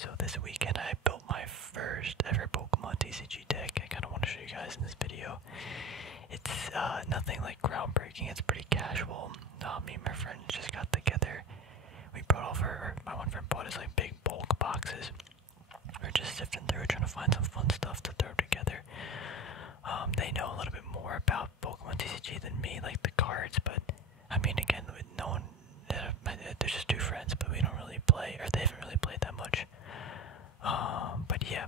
So this weekend I built my first ever Pokemon TCG deck. I kind of want to show you guys in this video. It's nothing like groundbreaking, it's pretty casual. Me and my friends just got together. We brought over, my one friend bought us like big bulk boxes. We're just sifting through trying to find some fun stuff to throw together. They know a little bit more about Pokemon TCG than me, like the cards, but I mean, again, with no one, there's just two friends, but we don't really play, or they haven't really played that much. But yeah,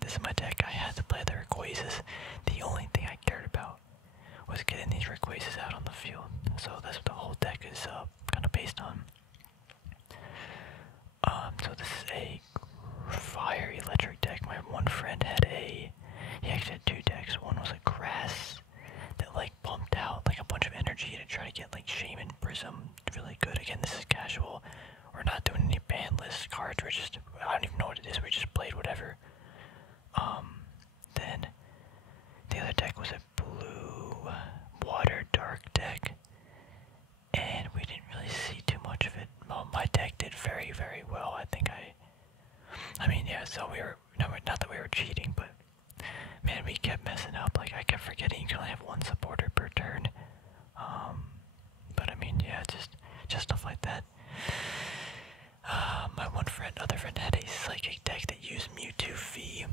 this is my deck. I had to play the Rayquazas. The only thing I cared about was getting these Rayquazas out on the field. So that's what the whole deck is kind of based on. So this is a fire electric deck. My one friend had he actually had two decks. One was a grass that like pumped out like a bunch of energy to try to get like Shaman Prism really good. Again, this is casual. We're not doing any ban list cards. We're just, I don't even know what it is. We just played whatever. Then the other deck was a blue water dark deck, and we didn't really see too much of it. Well, my deck did very, very well. I mean, yeah. So we were, no, not that we were cheating, but man, we kept messing up. Like I kept forgetting you can only have one supporter per turn. But I mean, yeah, just stuff like that. My other friend had a psychic deck that used Mewtwo V,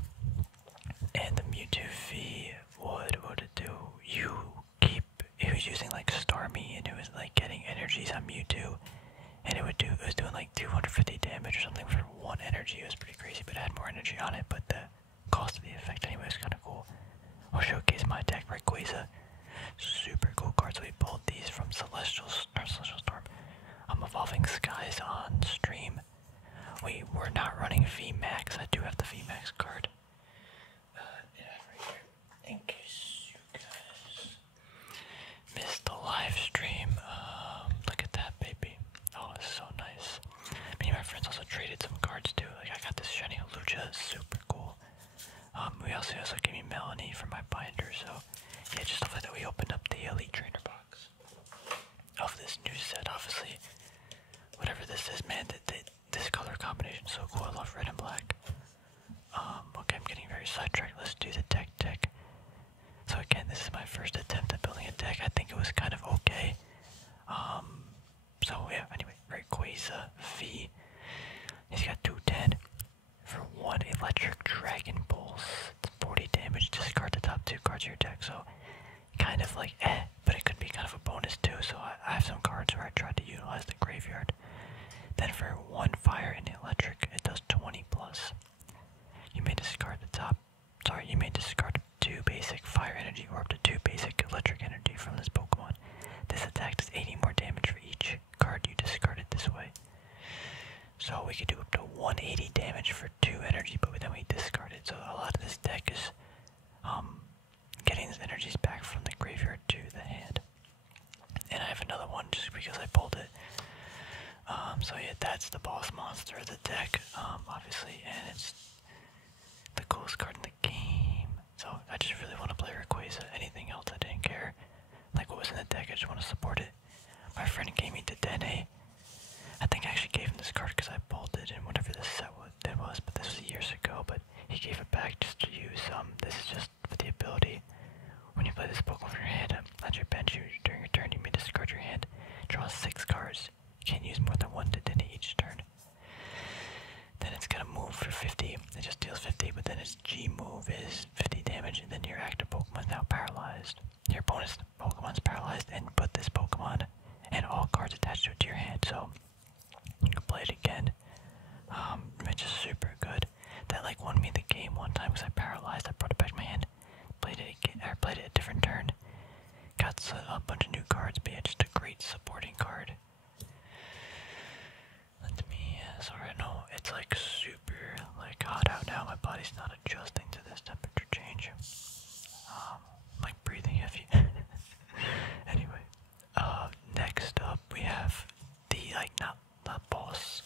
and the Mewtwo V what would it do? It was using like Starmie, and it was like getting energies on Mewtwo, and it was doing like 250 damage or something for one energy. It was pretty crazy, but it had more energy on it, but the cost of the effect anyway was kind of cool. I'll showcase my deck, Rayquaza. Super cool cards. We pulled these from Celestial Storm. I'm Evolving Skies on stream. We were not running VMAX. I do have the VMAX card. Yeah, right here. In case you guys missed the live stream. Look at that, baby. Oh, it's so nice. Me and my friends also traded some cards too. Like I got this shiny Lucha, super cool. We also gave me Melanie for my binder, so yeah, just stuff like that. We opened up the Elite Trainer box of this new set, obviously. Whatever this is, man, this color combination is so cool. I love red and black. Okay, I'm getting very sidetracked. Let's do the deck. So again, this is my first attempt at building a deck. I think it was kind of okay. So yeah, anyway, Rayquaza V. He's got 210 for 1 electric Dragon Pulse. It's 40 damage. Discard the top 2 cards of your deck. So kind of like but it could be kind of a bonus too. So I have some cards where I tried to utilize the graveyard. Then for 1 fire and electric, it does 20 plus. You may discard you may discard 2 basic fire energy or up to 2 basic electric energy from this Pokemon. This attack does 80 more damage for each card you discarded this way. So we could do up to 180 damage for 2 energy, but then we discard it. So a lot of this deck is getting these energies back from the graveyard to the hand. And I have another one just because I pulled it. So yeah, that's the boss monster of the deck, obviously, and it's the coolest card in the game. So I just really want to play Rayquaza. Anything else I didn't care. Like what was in the deck, I just want to support it. My friend gave me Dedenne. I think I actually gave him this card because I pulled it in whatever this set was, but this was years ago, but he gave it back just to use. This is just for the ability. When you play this Pokemon from your hand, at your bench during your turn, you may discard your hand, draw 6 cards. You can't use more than 1 Dedenne each turn. Then it's gonna move for 50. It just deals 50, but then its G move is 50 damage, and then your active Pokemon is now paralyzed. Your bonus Pokemon's paralyzed, and put this Pokemon and all cards attached to it to your hand. So you can play it again. Which is super good. That like won me the game one time because I paralyzed. I brought it back to my hand, played it again, or played it a different turn. Got a bunch of new cards, but yeah, just a great supporting card. Sorry, I know it's like super like hot out now. My body's not adjusting to this temperature change. Like breathing heavy. Anyway, next up we have the not the boss.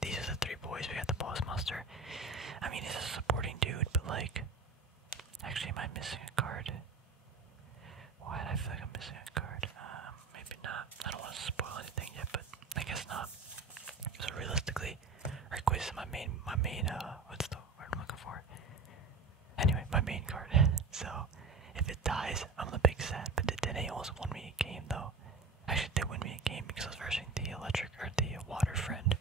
These are the 3 boys. We got the boss monster. I mean, he's a supporting dude, but like, actually, am I missing a card? Why did I feel like I'm missing a card? Maybe not. I don't want to spoil anything yet, but I guess not. So realistically, Rayquaza is my dies, I'm the big sad, but they almost won me a game though. Actually, they won me a game because I was versing the electric, or the water friend.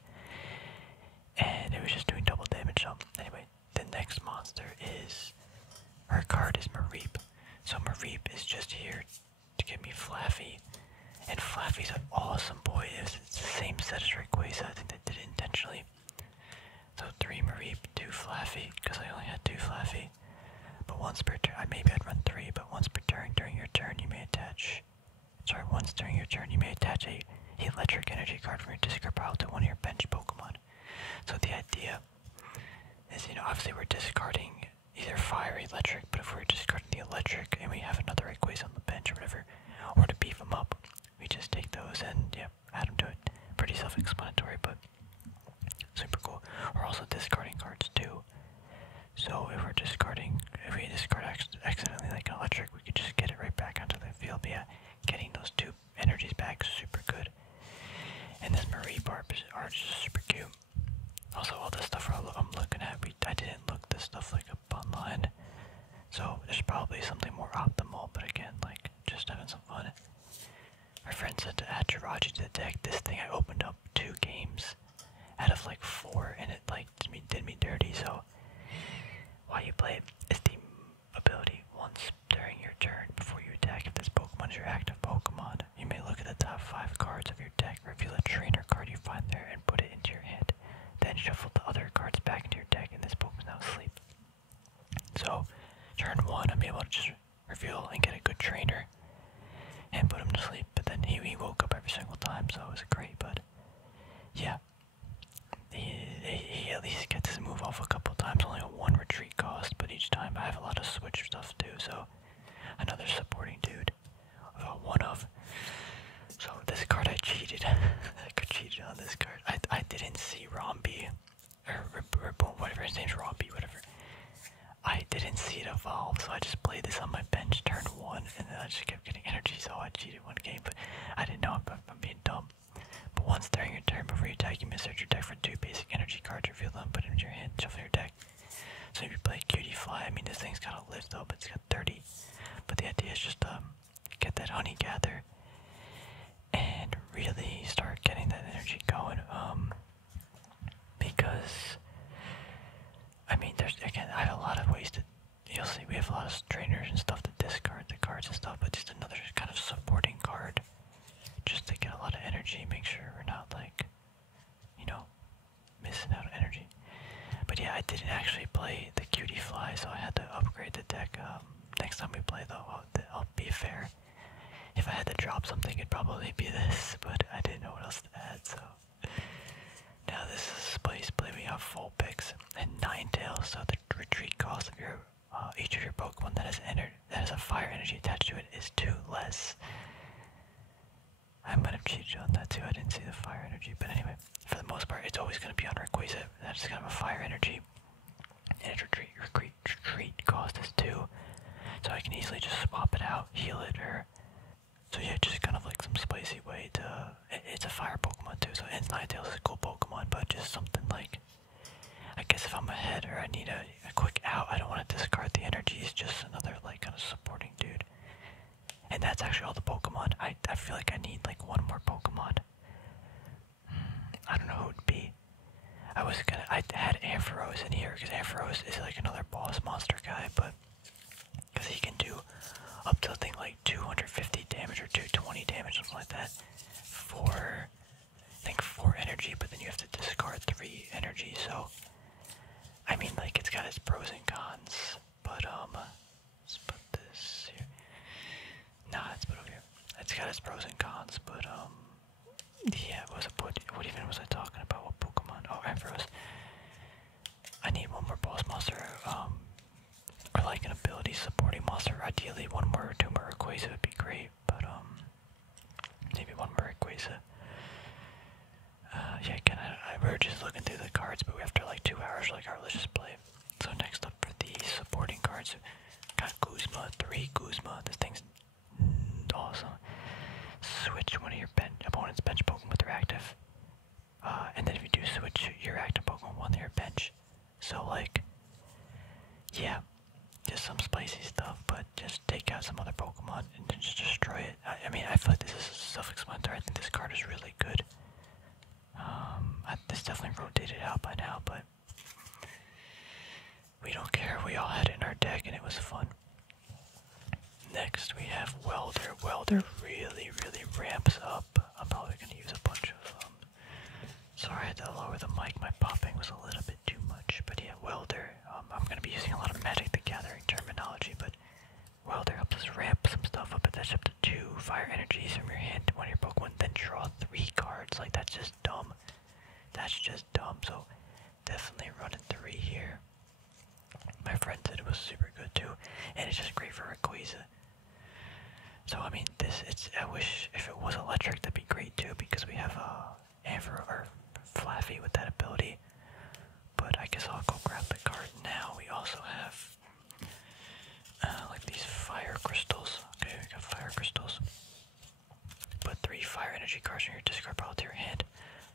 And it was just doing double damage, so anyway, the next monster is, her card is Mareep. So Mareep is just here to give me Flaffy. And Flaffy's an awesome boy. It's the same set as Rayquaza. I think they did it intentionally. So 3 Mareep, 2 Flaffy, because I only had 2 Flaffy. But once per turn, maybe I'd run 3, but once per turn during your turn you may attach, once during your turn you may attach a electric energy card from your discard pile to one of your bench Pokemon. So the idea is, obviously we're discarding either fire or electric, but if we're discarding the electric and we have another Rayquaza on the bench or whatever, or to beef them up, we just take those and, yeah, add them to it. Pretty self-explanatory, but super cool. We're also discarding cards too. So if we discard accidentally like an electric, we could just get it right back onto the field. But yeah, getting those 2 energies back is super good. And this Mareep art is just super cute. Also, all the stuff I'm looking at, I didn't look this stuff like up online. So there's probably something more optimal, but again, like, just having some fun. My friend said to add Jirachi to the deck. This thing, I opened up 2 games out of like 4, and it like did me dirty. So why you play it is the ability once during your turn before you attack. If this Pokemon is your active Pokemon, you may look at the top 5 cards of your deck, reveal a trainer card you find there, and put it into your hand. Then shuffle the other cards back into your deck, and this Pokemon's now asleep. So turn 1, I'm able to just reveal and get a good trainer and put him to sleep. But then he woke up every single time, so it was great. But yeah, he at least gets his move off a couple times, only a 1 retreat cost, but each time I have a lot of switch stuff too, so another supporting dude, one of. So this card I cheated. I cheated on this card. I didn't see Romby, or whatever his name's, Romby, whatever. I didn't see it evolve, so I just played this on my bench turn 1, and then I just kept getting energy, so I cheated 1 game, but I didn't know I'm being dumb. But once during your turn before you attack, you may search your deck for 2 basic energy cards, reveal them, put them into your hand, shuffle your deck. So if you play Cutie Fly, I mean, this thing's got a lift though, but it's got 30. But the idea is just get that honey gather and really start getting that energy going. Because I mean, I have a lot of ways to, you'll see we have a lot of trainers and stuff to discard the cards and stuff, but just another kind of supporting card, just to get a lot of energy, make sure we're not like, missing out on energy. But yeah, I didn't actually play the Cutie Fly, so I had to upgrade the deck. Next time we play though, I'll be fair. If I had to drop something, it'd probably be this, but I didn't know what else to add, so. Now this is Space Play. We have full picks and Ninetales, so the retreat cost of your each of your Pokemon that has a fire energy attached to it is 2 less. I might have cheated on that too. I didn't see the fire energy, but anyway, for the most part, it's always going to be on Rayquaza. That's kind of a fire energy, and its retreat cost is 2, so I can easily just swap it out, heal it, or. So yeah, just kind of like some spicy way to, it's a fire Pokemon too, so Ninetales is a cool Pokemon, but just something like, I guess if I'm ahead or I need a quick out, I don't want to discard the energy, it's just another like kind of supporting dude. And that's actually all the Pokemon. I feel like I need like 1 more Pokemon. I don't know who it would be. I had Ampharos in here, because Ampharos is like another boss monster guy, but, because he can do up to I think like 250 damage or 220 damage, something like that, for I think 4 energy, but then you have to discard 3 energy, so I mean, like, it's got its pros and cons, but let's put this here. Nah, let's put it over here. It's got its pros and cons, but yeah, what even was I talking about? What Pokemon? Oh, Ampharos. I need 1 more boss monster, or like an ability supporting monster. Ideally 1 more or 2 more Rayquaza would be great, but maybe 1 more Rayquaza. Yeah, we're just looking through the cards, but after like 2 hours, like, alright, let's just play. So next up for the supporting cards, got Guzma, 3 Guzma. This thing's awesome. Switch one of your opponent's bench Pokemon with their active, and then if you do switch your active Pokemon on their bench. So like, yeah, just some spicy stuff, but just take out some other was fun. Next we have Welder. Welder really ramps up. I'm probably gonna use a bunch of sorry I had to lower the mic, my popping was a little bit too much. But yeah, Welder. I'm gonna be using a lot of Magic the Gathering terminology, but Welder helps us ramp some stuff up. Attach up to 2 fire energies from your hand to one of your Pokemon, then draw 3 cards. Like, that's just dumb. That's just dumb, so definitely running 3 here. My friend said it was super good too, and it's just great for Rayquaza. So I mean, I wish if it was electric, that'd be great too, because we have Amber or Flaffy with that ability. But I guess I'll go grab the card now. We also have like these fire crystals. Okay, we got fire crystals. Put 3 fire energy cards in your discard pile to your hand.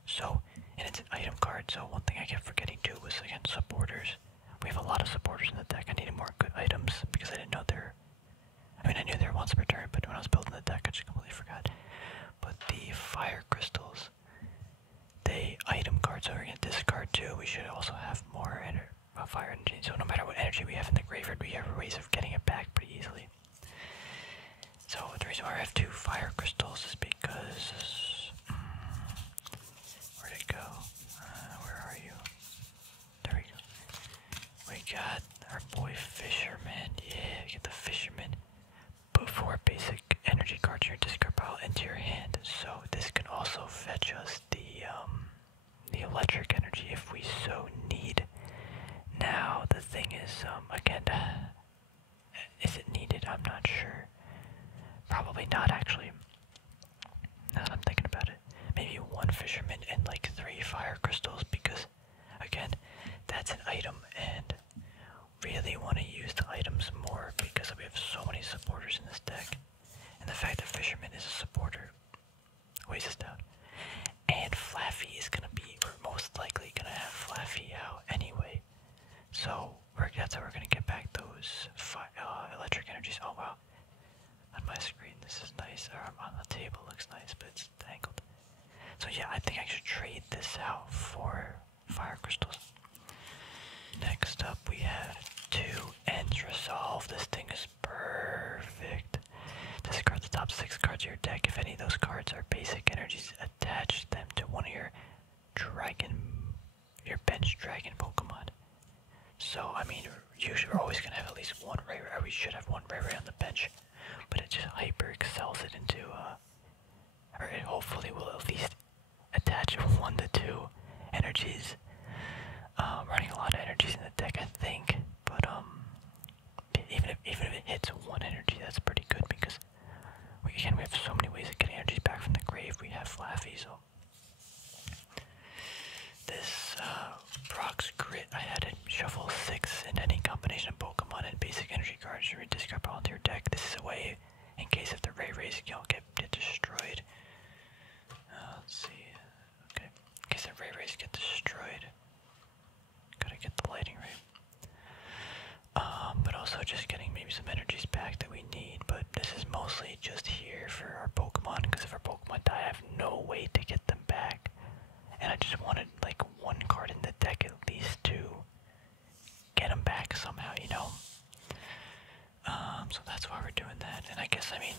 So, and it's an item card. So one thing I kept forgetting too was again supporters. We have a lot of supporters in the deck. I needed more good items because I didn't know they're. I mean, I knew they were once per turn, but when I was building the deck, I just completely forgot. But the fire crystals, they item cards. So we're gonna discard 2. We should also have more fire energy. So no matter what energy we have in the graveyard, we have ways of getting it back pretty easily. So the reason why I have 2 fire crystals is because where'd it go? Where are you? There we go. We got our boy Fisherman. Yeah, we get the Fisherman. Put 4 basic energy cards in your discard pile into your hand. So this can also fetch us the electric energy if we so need. Now the thing is, again, is it needed? I'm not sure. Probably not, actually. Now that I'm thinking about it, maybe 1 Fisherman and like 3 fire crystals, because again, that's an item, and really want to use the items more because we have so many supporters in this deck, and the fact that Fisherman is a supporter weighs us down. And Flaffy is gonna be, we're most likely gonna have Flaffy out anyway, so that's how we're gonna get back those electric energies. Oh wow, on my screen this is nice, or on the table looks nice, but it's tangled. So yeah, I think I should trade this out for fire crystals. Next up we have 2 Ends Resolve. This thing is perfect. Discard the top 6 cards of your deck. If any of those cards are basic energies, attach them to one of your bench dragon Pokemon. So I mean, usually we're always gonna have at least 1 Ray Ray. We should have 1 Ray Ray on the bench, but it just hyper excels it into or it hopefully will at least attach 1 to 2 energies. Running a lot of energies in the deck, I think, but even if it hits 1 energy, that's pretty good, because we have so many ways of getting energies back from the grave. We have Flaffy, so this Brock's Grit, I had it shuffle 6 in any combination of Pokemon and basic energy cards to discard pile into your deck. This is a way in case if the Ray Rays get destroyed. Let's see. Okay, in case the Ray Rays get destroyed, gotta get the Lightning Ray. But also just getting maybe some energies back that we need. But this is mostly just here for our Pokemon, because if our Pokemon die, I have no way to get them back. And I just wanted like 1 card in the deck at least to get them back somehow, you know? So that's why we're doing that. And I guess, I mean,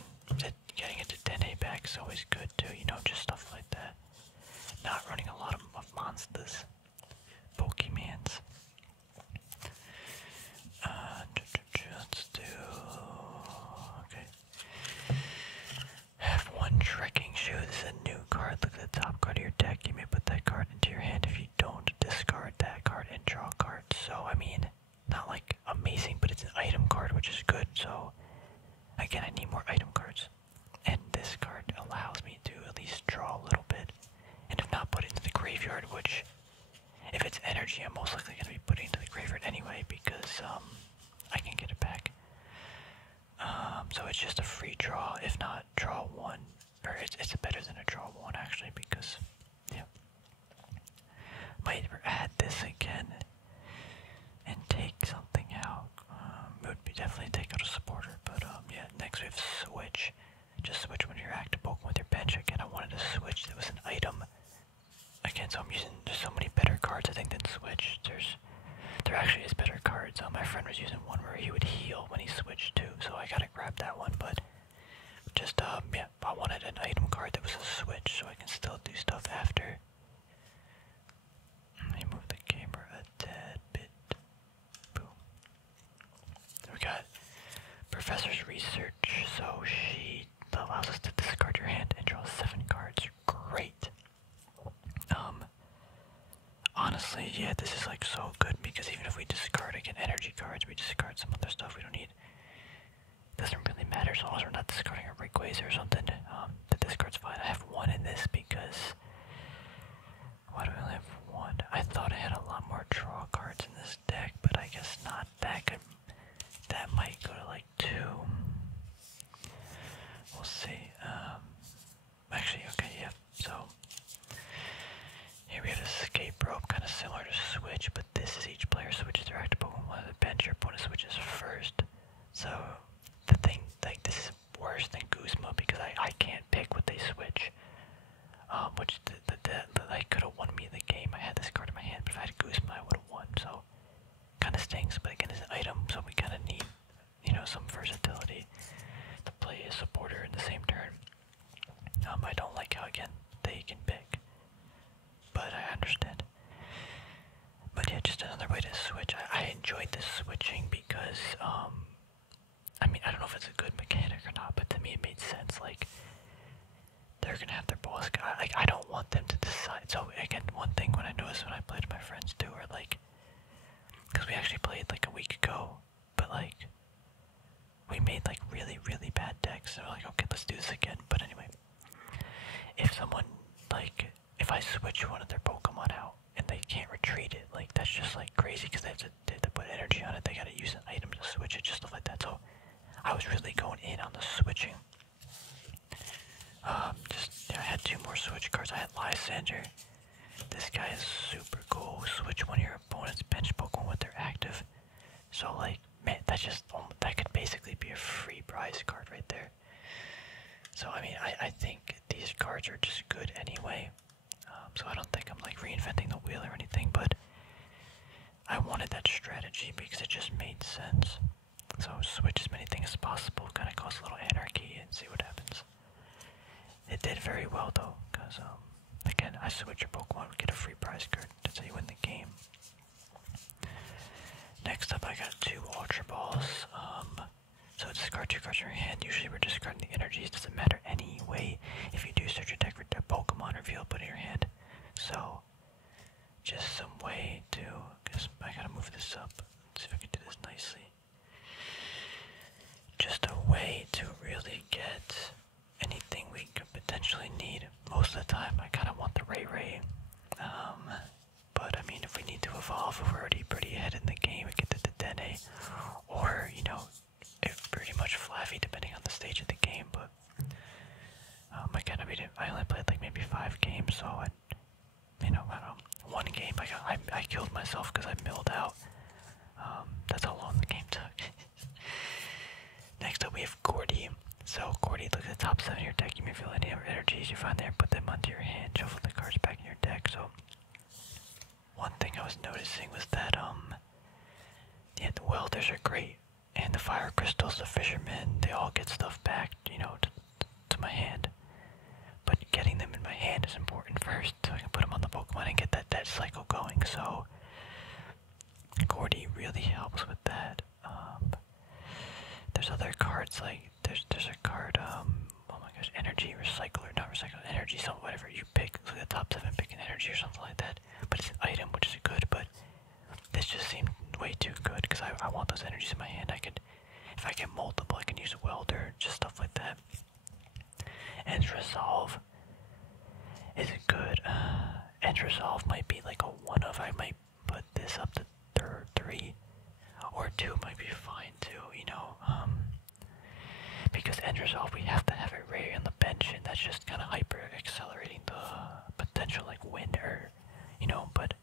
getting it to 10A back is always good too, you know, just stuff like that. Not running a lot of monsters. Pokemans. Let's do. Okay. Have 1 Trekking Shoe. This is a new card. Look at the top card of your deck. You may put that card into your hand. If you don't, discard that card and draw a card. So, I mean, not like amazing, but it's an item card, which is good. So, again, I need more item cards. And this card allows me to at least draw a little bit. And if not, put it into the graveyard, which, if it's energy, I'm most likely going to be putting it into the graveyard anyway, because I can get it back. So it's just a free draw, if not draw 1, or it's better than a draw 1 actually, because, yeah. Might add this again and take something out. Would be definitely take out a supporter, but yeah. Next we have Switch. Just switch one of your active Pokemon with your bench. Again, I wanted to switch. That was an item. Again, so I'm using. There's so many better cards I think than Switch. There's there actually is better cards. My friend was using one where he would heal when he switched too, so I gotta grab that one. But just yeah, I wanted an item card that was a switch, so I can still do stuff after. Let me move the camera a tad bit. Boom. We got Professor's Research, so she allows us to discard your hand and draw 7 cards. Great. Honestly, yeah, this is like so good because even if we discard again energy cards, we discard some other stuff we don't need. Doesn't really matter as long as we're not discarding a Rayquaza or something. The discard's fine. I have 1 in this because why do I only have 1? I thought I had a lot more draw cards in this deck, but I guess not. That might go to like 2. We'll see. Actually, okay, yeah. So here we have Escape Rope, kind of similar to Switch, but this is each player switches their active Pokemon to the bench. Your opponent switches first. So the thing, like, this is worse than Guzma because I can't pick what they switch. Which like could have won me the game. I had this card in my hand, but if I had Guzma, I would have won. So kind of stinks. But again, it's an item, so we kind of need, you know, some versatility to play a supporter in the same turn. I don't like how again they can pick, but I understand. But yeah, just another way to switch. I enjoyed this switching because I mean, I don't know if it's a good mechanic or not, but to me it made sense. Like, they're gonna have their boss guy. Like, I don't want them to decide. So again, one thing when I noticed when I played with my friends too, are like, because we actually played like a week ago, but like, we made like really, really bad decks. And we're like, okay, let's do this again. But anyway, if someone, like, if I switch one of their Pokemon out and they can't retreat it, like, that's just like crazy because they have to put energy on it. They gotta use an item to switch it, just stuff like that. So I was really going in on the switching. Yeah, I had 2 more switch cards. I had Lysander. This guy is super cool. Switch one of your opponent's bench Pokemon with their active. So like, man, that could basically be a free prize card right there. So I mean, I think these cards are just good anyway. So I don't think I'm like reinventing the wheel or anything, but I wanted that strategy because it just made sense. So switch as many things as possible, kind of cause a little anarchy and see what happens. It did very well though, because again, I switch your Pokemon, we get a free prize card. That's how you win the game. Next up, I got 2 Ultra Balls. So discard 2 cards in your hand. Usually we're discarding the energies. Doesn't matter anyway. If you do search your deck for a Pokemon reveal, put in your hand. So just some way to, because I gotta move this up. Let's see if I can do this nicely. Just a way to really get anything we could potentially need. Most of the time, I kind of want the Ray. But I mean, if we need to evolve, if we're already pretty ahead in the game, we get the Dedenne, or you know, if pretty much Flaffy, depending on the stage of the game. But again, I only played like maybe 5 games, so I don't know, 1 game I killed myself because I milled out. That's how long the game took. Next up, we have Gordy. So, Gordy, look at the top 7 of your deck. You may feel any other energies you find there, put them onto your hand, shuffle the cards back in your deck. So, one thing I was noticing was that, yeah, the welders are great, and the fire crystals, the fishermen, they all get stuff back, you know, to my hand. But getting them in my hand is important first, so I can put them on the Pokemon and get that cycle going. So, Gordy really helps with that. There's other cards, like, there's a card, oh my gosh, Energy Recycler, not Recycler, Energy, so whatever you pick, look at the top 7, pick an energy or something like that. But it's an item, which is good, but this just seemed way too good, because I want those energies in my hand. If I get multiple, I can use a welder, just stuff like that. And Resolve is good. And Resolve might be like a 1 of, I might put this up to 3, or 2 might be fine too, you know, because End Resolve, we have to have it rare on the bench, and that's just kind of hyper accelerating the potential like win, or you know. But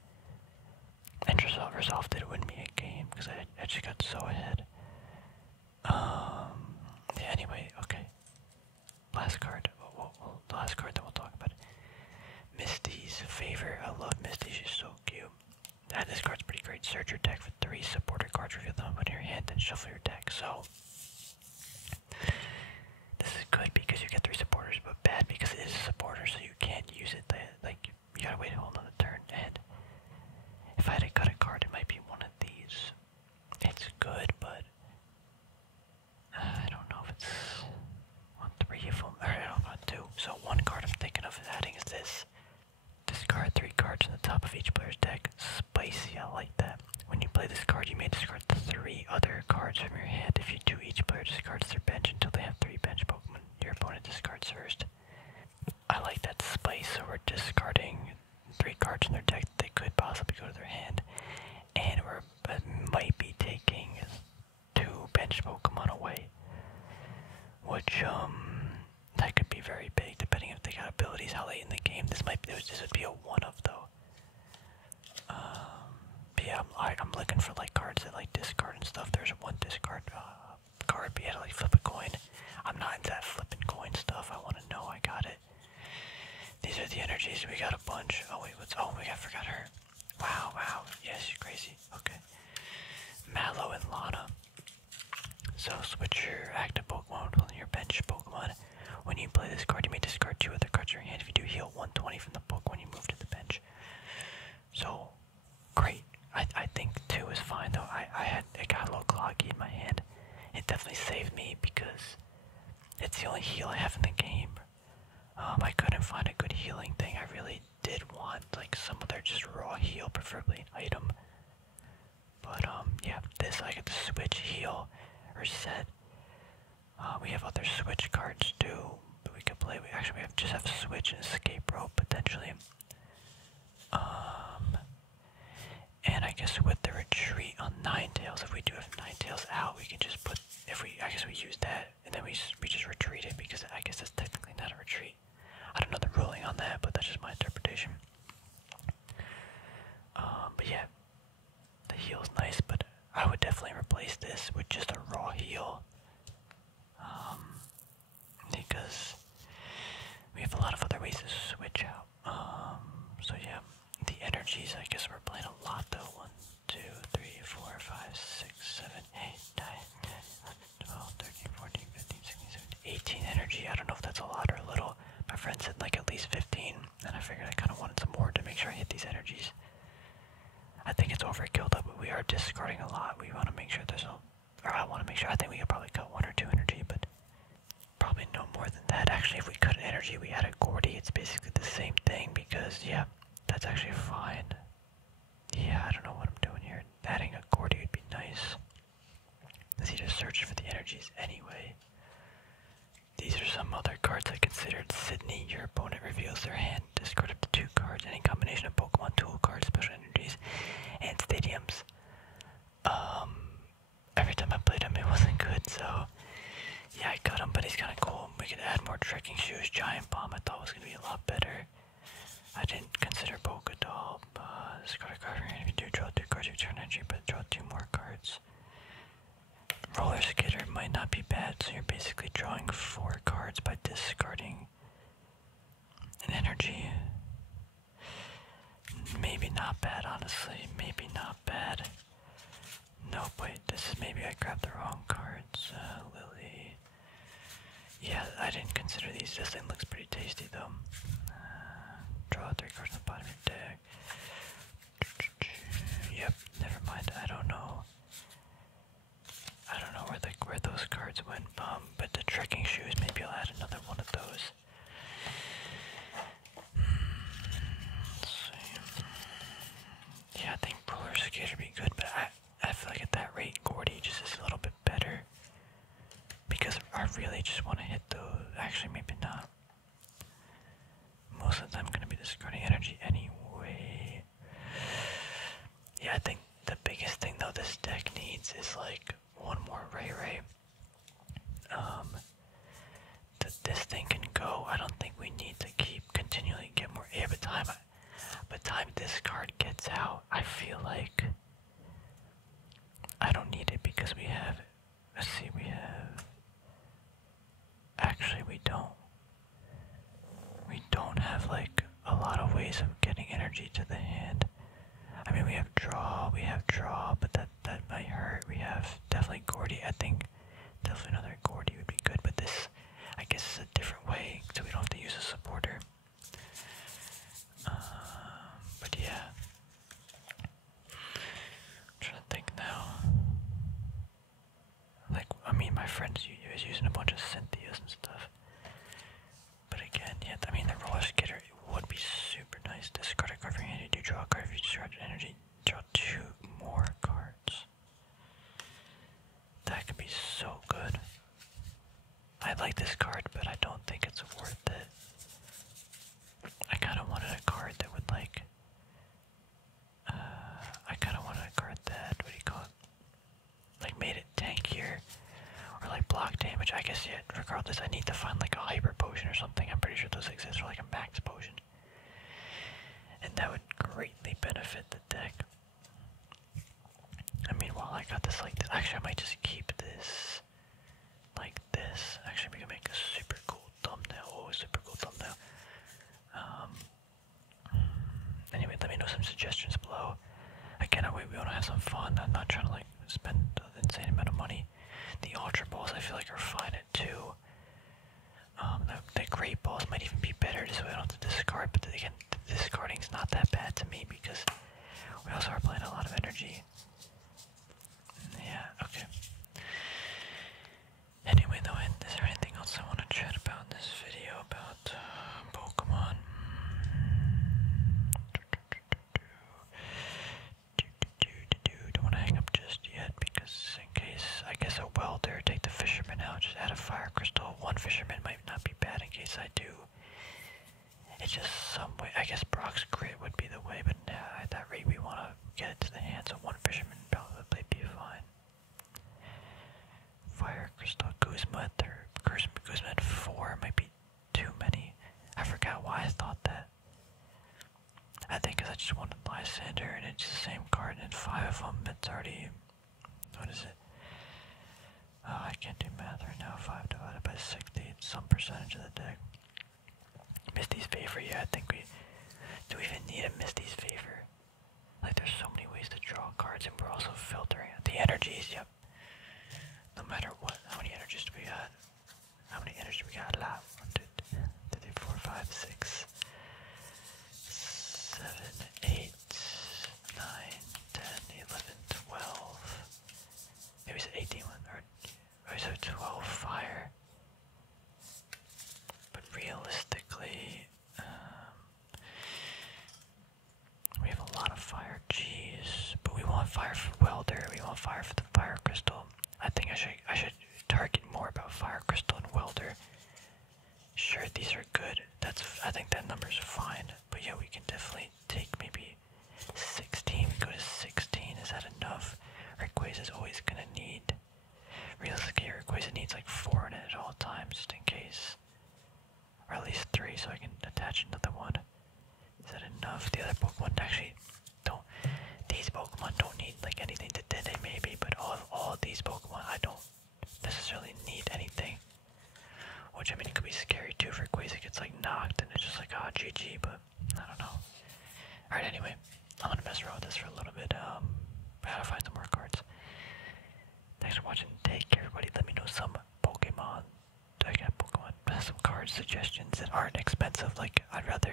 End Resolve did win me a game because I just got so ahead. Yeah, anyway, okay. Last card. The last card that we'll talk about. Misty's Favor. I love Misty. She's so cute. This card's pretty great search your deck for 3 supporter cards, reveal them, put in your hand, then shuffle your deck. So this is good because you get 3 supporters, but bad because it is a supporter, so you can't use it. Like, you gotta wait a whole nother turn. And if I had to cut a card, it might be one of these. It's good, but I don't know if it's on 3 of them. Or I don't know, on 2. So one card I'm thinking of adding is this. Discard 3 cards on the top of each player's deck. Spicy, I like that. When you play this card, you may discard 3 other cards from your hand. If you do, each player discards their bench until they have 3 bench Pokemon your opponent discards first. I like that spice, so we're discarding 3 cards in their deck that they could possibly go to their hand. And we're might be taking 2 bench Pokemon away. Which, that could be very big depending if they got abilities how late in the game. This would be a 1-of though. But yeah, I'm looking for like cards that like discard and stuff. There's one discard card, but you had to like flip a coin. I'm not into that flipping coin stuff. I want to know I got it. These are the energies. We got a bunch. Oh wait, I forgot her. Wow. Yeah, she's crazy. Okay. Mallow and Lana. So switch your active Pokemon with your bench Pokemon. When you play this card, you may discard 2 other cards in your hand. If you do, heal 120 from the book when you move to the bench. So, great. I think 2 is fine though. It got a little cloggy in my hand. It definitely saved me because it's the only heal I have in the game. I couldn't find a good healing thing. I really did want like some other just raw heal, preferably an item. But yeah, this I get to switch, heal, or set. We have other switch cards too that we could play. We just have switch and escape rope potentially. And I guess with the retreat on Ninetales, if we do have Ninetales out, we can just put, I guess we use that, and then we just retreat it, because I guess that's technically not a retreat. I don't know the ruling on that, but that's just my interpretation. But yeah, the heal is nice, but I would definitely replace this with just a raw heal. Because we have a lot of other ways to switch out. So yeah, the energies, I guess we're playing a lot though. 1, 2, 3, 4, 5, 6, 7, 8, 9, 10, 11, 12, 13, 14, 15, 16, 17, 18 energy. I don't know if that's a lot or a little. My friend said like at least 15, and I figured I kind of wanted some more to make sure I hit these energies. I think it's overkill though, but we are discarding a lot. We want to make sure I want to make sure, I think we could probably cut 1 or 2 energy, but probably no more than that. Actually, if we cut an energy, we add a Gordy, it's basically the same thing, because, yeah, that's actually fine. Yeah, I don't know what I'm doing here. Adding a Gordy would be nice. Let's see, just search for the energies anyway. These are some other cards I considered. Sydney, your opponent reveals their hand. Discard up to 2 cards. Any combination of Pokemon tool cards, special energies, and stadiums. Every time I played him, it wasn't good, so yeah, I cut him, but he's kind of cool. We could add more trekking shoes. Giant Bomb I thought was going to be a lot better. I didn't consider Polka Doll. Discard a card. If you do draw 2 cards, you return energy, but draw 2 more cards. Roller Skater might not be bad, so you're basically drawing 4 cards by discarding an energy. Maybe not bad, honestly. Maybe not bad. Nope, wait, this is maybe I grabbed the wrong cards. Lily. Yeah, I didn't consider these. This thing looks pretty tasty though. Draw 3 cards on the bottom of your deck. Yep, never mind. I don't know where those cards went. But the trekking shoes, maybe I'll add another one of those. Let's see. Yeah, I think Roller Skater would be good, but I feel like at that rate, Gordy just is a little bit better. Because I really just want to hit those. Actually, maybe not. Most of the time I'm going to be discarding energy anyway. mean, we have draw, but that might hurt. We have definitely Gordy. I think definitely another Gordy would be good, but this, I guess, is a different way, so we don't have to use a supporter. But yeah, I'm trying to think now. Like, I mean, my friend is using a bunch of Cynthias and stuff. But again, yeah, I mean, the roller skater would be super nice. Discard a card from your hand, you draw a card. If you discard energy, draw 2 more cards. That could be so good. I like this card, but I don't think it's worth it. I kind of wanted a card that would, like, I kind of wanted a card that, what do you call it? Like, made it tankier, or like block damage. I guess, yeah, regardless, I need to find like a hyper potion or something. I'm pretty sure those exist, or like a max potion. And that would greatly benefit the deck. I mean, while I got this like this, actually I might just keep this like this. Actually, we can make a super cool thumbnail. Oh, super cool thumbnail. Anyway, let me know some suggestions below. Again, we want to have some fun. I'm not trying to like spend an insane amount of money. The Ultra Balls I feel like are fine at 2. The Great Balls might even be better, just so we don't have to discard. But again, the discarding's not that bad to me because we also are playing a lot of energy. Yeah, okay. Anyway, though, is there anything else I want to chat about in this video about Pokemon? Don't want to hang up just yet because in case, I guess a welder, take the fisherman out, just add a fire crystal. 1 fisherman might not be bad in case I do. It's just some way, I guess Brock's Grit would be the way, but at that rate we want to get it to the hand, so 1 fisherman probably be fine. Fire crystal, Guzma at 4 might be too many. I forgot why I thought that. I think because I just wanted Lysander and it's the same card and 5 of them, it's already, what is it? Oh, I can't do math right now. 5 divided by 60, it's some percentage of the deck. Misty's Favor, yeah, I think do we even need a Misty's Favor? Like, there's so many ways to draw cards, and we're also filtering the energies, yep. No matter what, how many energies do we got? How many energies do we got? A lot. 1, 2, 3, 4, 5, 6, 7, 8, 9, 10, 11, 12. Maybe it's 18 one, or so 12 fire. But realistically, we have a lot of fire. Jeez, but we want fire for welder. We want fire for the fire crystal. I think I should target more about fire crystal and welder. Sure, these are good. I think that number's fine. But yeah, we can definitely take maybe 16. Go to 16. Is that enough? Rayquaza's always gonna need. Realistically, Rayquaza needs like 4 in it at all times, just in case. Or at least 3, so I can attach another one. Is that enough? The other Pokemon actually don't. These Pokemon don't need like anything to Dede maybe, but all of these Pokemon I don't necessarily need anything. Which, I mean, it could be scary too if Rayquaza gets like knocked and it's just like, oh, GG, but I don't know. Alright, anyway, I'm gonna mess around with this for a little bit. I gotta find some more cards. Thanks for watching. Take care, everybody. Let me know some Pokemon, some card suggestions that aren't expensive. Like, I'd rather